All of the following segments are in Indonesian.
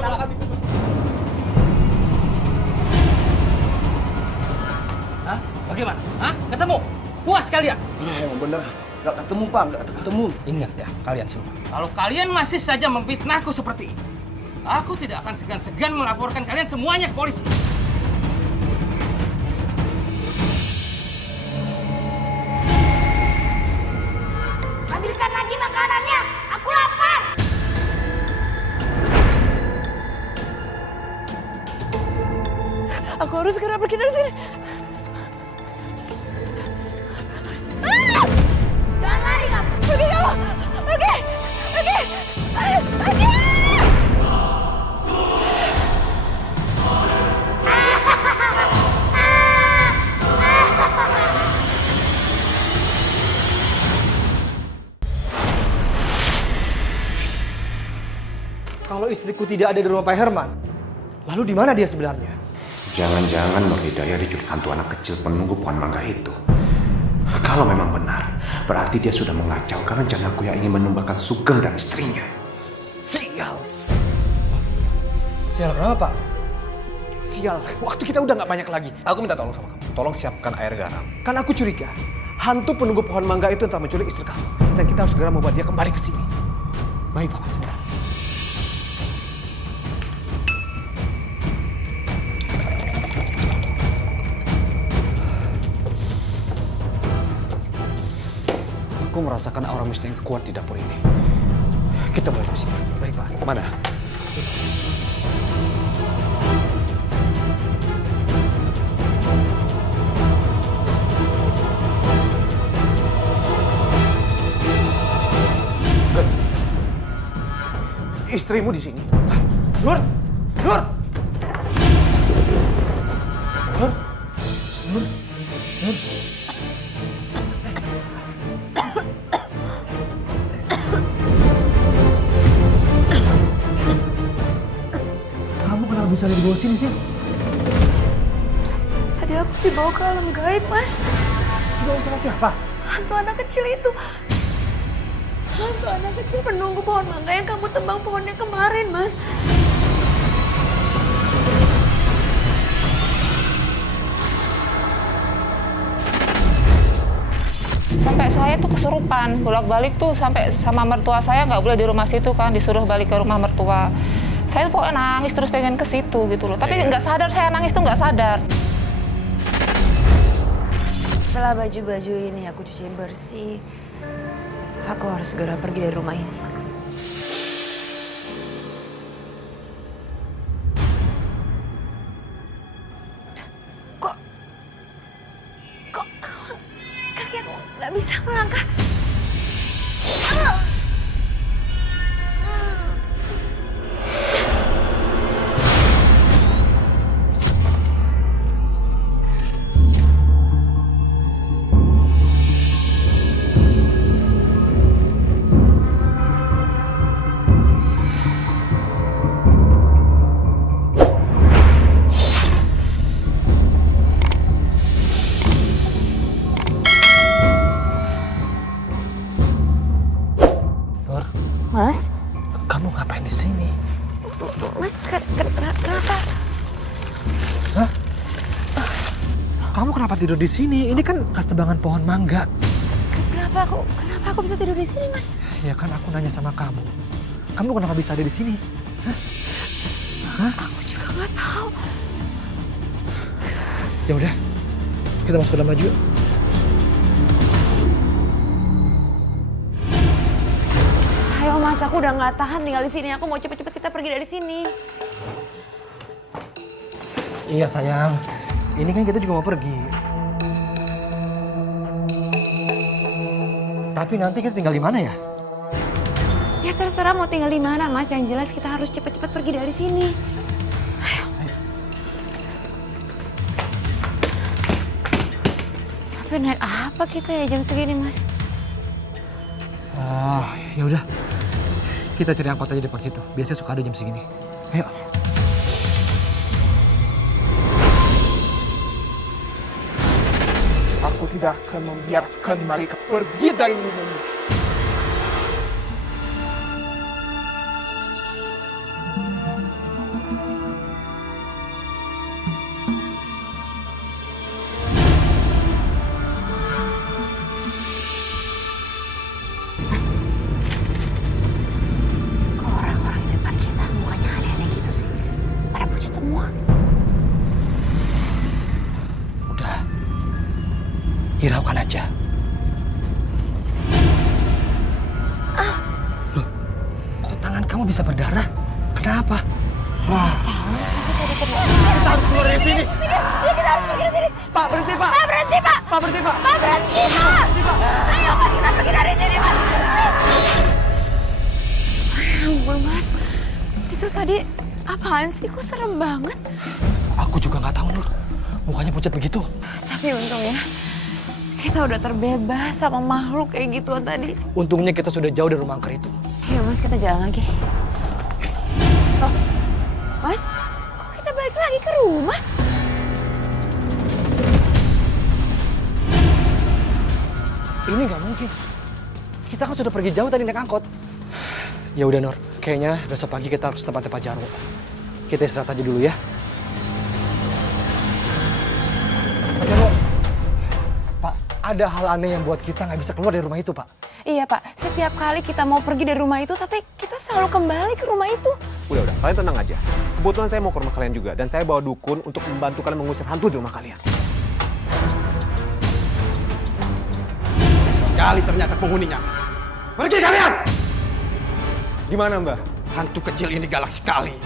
sama kami. Hah? Bagaimana? Hah? Ketemu? Puas kalian? Iya, emang bener. Nggak ketemu, Pak. Nggak ketemu. Ingat ya, kalian semua. Kalau kalian masih saja memfitnahku seperti ini, aku tidak akan segan-segan melaporkan kalian semuanya ke polisi. Ambilkan lagi makanannya. Aku lapar. Aku harus segera pergi dari sini. Jangan lari kamu. Pergi kamu! Pergi! Pergi! Pergi! Kalau istriku tidak ada di rumah Pak Herman, lalu di mana dia sebenarnya? Jangan-jangan Nur Hidayah diculik hantu anak kecil penunggu pohon mangga itu. Kalau memang benar, berarti dia sudah mengacaukan rencanaku yang ingin menumbalkan Sugeng dan istrinya. Sial! Sial kenapa, Pak? Sial, waktu kita udah nggak banyak lagi. Aku minta tolong sama kamu. Tolong siapkan air garam. Kan aku curiga, hantu penunggu pohon mangga itu telah menculik istri kamu. Dan kita harus segera membuat dia kembali ke sini. Baik, Pak. Sebentar. Aku merasakan aura mistis yang kuat di dapur ini. Kita mulai dari sini. Baik, Pak. Mana? Istrimu di sini. Nur! Nur! Nur! Nur! Nur! Kamu kenapa bisa ada di bawah sini sih? Tadi aku dibawa ke alam gaib, Mas. Dibawa sama siapa? Hantu anak kecil itu. Hantu anak kecil penunggu pohon mangga yang kamu tebang pohonnya kemarin, Mas. Sampai saya tuh kesurupan, bolak-balik tuh sampai sama mertua saya nggak boleh di rumah situ kan, disuruh balik ke rumah mertua. Saya tuh pokoknya nangis terus pengen ke situ gitu loh. Tapi nggak sadar saya nangis tuh nggak sadar. Setelah baju-baju ini aku cuci bersih, aku harus segera pergi dari rumah ini. Kok kaki aku nggak bisa melangkah? Nur, Mas, kamu ngapain di sini? Mas kenapa? Hah? Kamu kenapa tidur di sini? Ini kan bekas tebangan pohon mangga. Kenapa aku bisa tidur di sini, Mas? Ya kan aku nanya sama kamu. Kamu kenapa bisa ada di sini? Hah? Hah? Aku juga nggak tahu. Ya udah, kita masuk ke dalam baju yuk. Ayo Mas, aku udah nggak tahan tinggal di sini. Aku mau cepet-cepet kita pergi dari sini. Iya sayang, ini kan kita juga mau pergi. Tapi nanti kita tinggal di mana ya? Ya terserah mau tinggal di mana, Mas. Yang jelas kita harus cepet-cepet pergi dari sini. Ayo. Sampai naik apa kita ya jam segini, Mas? Ah, ya udah. Kita cari angkot aja depan situ. Biasanya suka ada jam segini. Ayo. Aku tidak akan membiarkan mereka pergi dari rumah ini. Loh, kok tangan kamu bisa berdarah? Kenapa? Kita harus keluar dari sini. Kita harus pergi dari sini. Pak, berhenti, Pak. Pak, berhenti, Pak. Pak, berhenti, Pak. Pak, berhenti, Pak. Ayo, Mas, kita pergi dari sini, Mas. Ya ampun, Mas. Itu tadi apaan sih? Kok serem banget? Aku juga nggak tahu, Nur. Mukanya pucat begitu. Tapi untung ya, kita udah terbebas sama makhluk kayak gituan tadi. Untungnya kita sudah jauh dari rumah angker itu. Ayo, Mas, kita jalan lagi. Oh, Mas, kok kita balik lagi ke rumah? Ini nggak mungkin. Kita kan sudah pergi jauh tadi naik angkot. Ya udah, Nur. Kayaknya besok pagi kita harus tempat-tempat Jarwo. Kita istirahat aja dulu ya. Pak Jarwo. Pak, ada hal aneh yang buat kita nggak bisa keluar dari rumah itu, Pak. Iya, Pak. Setiap kali kita mau pergi dari rumah itu, tapi kita selalu kembali ke rumah itu. Udah, kalian tenang aja. Kebetulan saya mau ke rumah kalian juga, dan saya bawa dukun untuk membantu kalian mengusir hantu di rumah kalian. Sekali ternyata penghuninya. Pergi kalian! Gimana, Mbak? Hantu kecil ini galak sekali.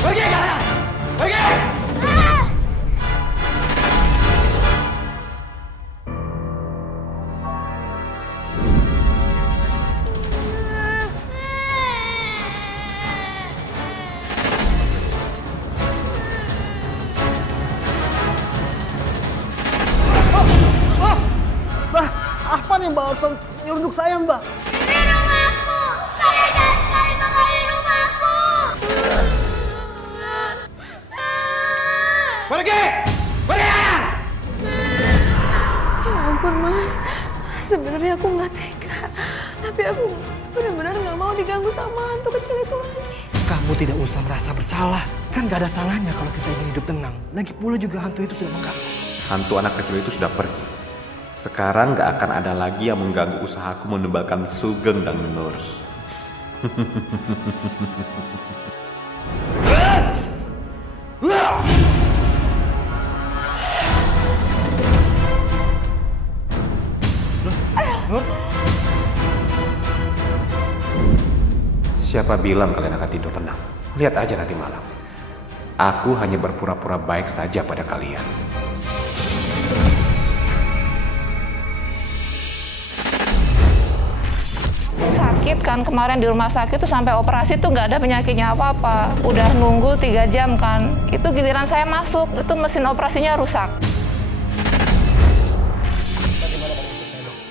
Pergi kalian! Pergi! Apa nih Mbak Orson nyeruduk saya Mbak? Ini rumahku! Kalian jangan sekali mengganggu rumahku! Pergi! Pergi! Ya ampun, Mas. Sebenarnya aku nggak tega. Tapi aku benar-benar nggak mau diganggu sama hantu kecil itu lagi. Kamu tidak usah merasa bersalah. Kan gak ada salahnya kalau kita ingin hidup tenang. Lagi pula juga hantu itu sudah mengganggu. Hantu anak kecil itu sudah pergi. Sekarang gak akan ada lagi yang mengganggu usahaku menebalkan Sugeng dan Nur. Siapa bilang kalian akan tidur tenang? Lihat aja nanti malam. Aku hanya berpura-pura baik saja pada kalian. Sakit kan kemarin di rumah sakit tuh sampai operasi tuh nggak ada penyakitnya apa-apa. Udah nunggu 3 jam kan. Itu giliran saya masuk, itu mesin operasinya rusak.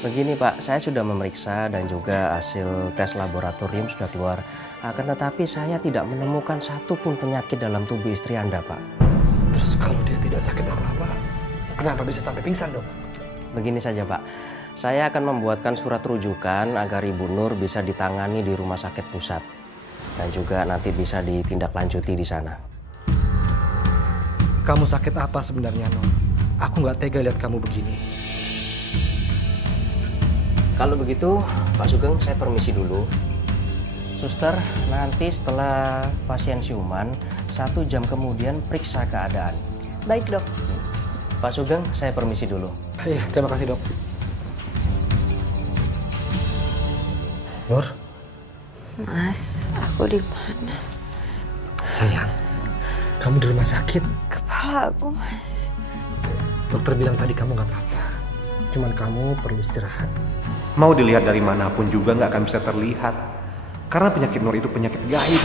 Begini Pak, saya sudah memeriksa dan juga hasil tes laboratorium sudah keluar. Akan tetapi saya tidak menemukan satupun penyakit dalam tubuh istri Anda, Pak. Terus kalau dia tidak sakit apa-apa, kenapa bisa sampai pingsan, Dok? Begini saja Pak, saya akan membuatkan surat rujukan agar Ibu Nur bisa ditangani di rumah sakit pusat. Dan juga nanti bisa ditindaklanjuti di sana. Kamu sakit apa sebenarnya, Nur? Aku nggak tega lihat kamu begini. Kalau begitu, Pak Sugeng, saya permisi dulu. Suster, nanti setelah pasien siuman, 1 jam kemudian periksa keadaan. Baik, Dok. Pak Sugeng, saya permisi dulu. Iya, terima kasih, Dok. Nur? Mas, aku di mana? Sayang, kamu di rumah sakit. Kepala aku, Mas. Dokter bilang tadi kamu nggak apa-apa. Cuman kamu perlu istirahat. Mau dilihat dari manapun juga nggak akan bisa terlihat. Karena penyakit Nur itu penyakit gaib.